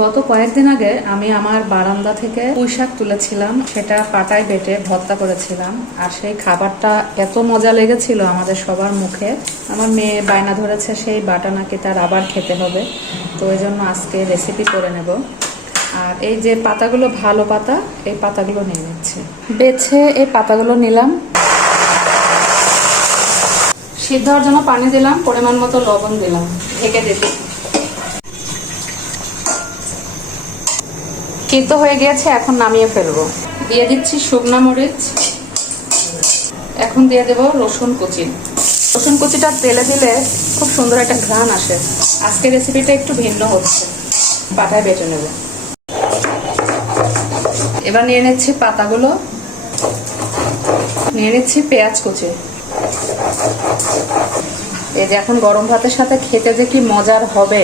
গত কয়েকদিন আগে আমি আমার বারান্দা থেকে পুঁই শাক তুলেছিলাম, সেটা পাটায় বেটে ভর্তা করেছিলাম, আর সেই খাবারটা এত মজা লেগেছিল আমাদের সবার মুখে। আমার মেয়ে বায়না ধরেছে সেই বাটা নাকি তার আবার খেতে হবে, তো ওই জন্য আজকে রেসিপি করে নেব। আর এই যে পাতাগুলো, ভালো পাতা, এই পাতাগুলো নিয়ে নিচ্ছে। বেছে এই পাতাগুলো নিলাম। সিদ্ধ হওয়ার জন্য পানি দিলাম, পরিমাণ মতো লবণ দিলাম, ঢেকে দিতে সিদ্ধ হয়ে গিয়েছে, এখন নামিয়ে ফেলব। দিয়ে দিচ্ছি শুকনা মরিচ। এখন দিয়ে দেব রসুন কুচি। রসুন কুচিটা তেলে দিলে খুব সুন্দর একটা ঘ্রাণ আসে। আজকের রেসিপিটা একটু ভিন্ন হচ্ছে। পাটায় বেটে নেব। এবার নিয়ে নিচ্ছি পাতাগুলো। নিয়ে নিচ্ছি পেঁয়াজ কুচি। এই যে এখন গরম ভাতের সাথে খেতে যে কি মজার হবে।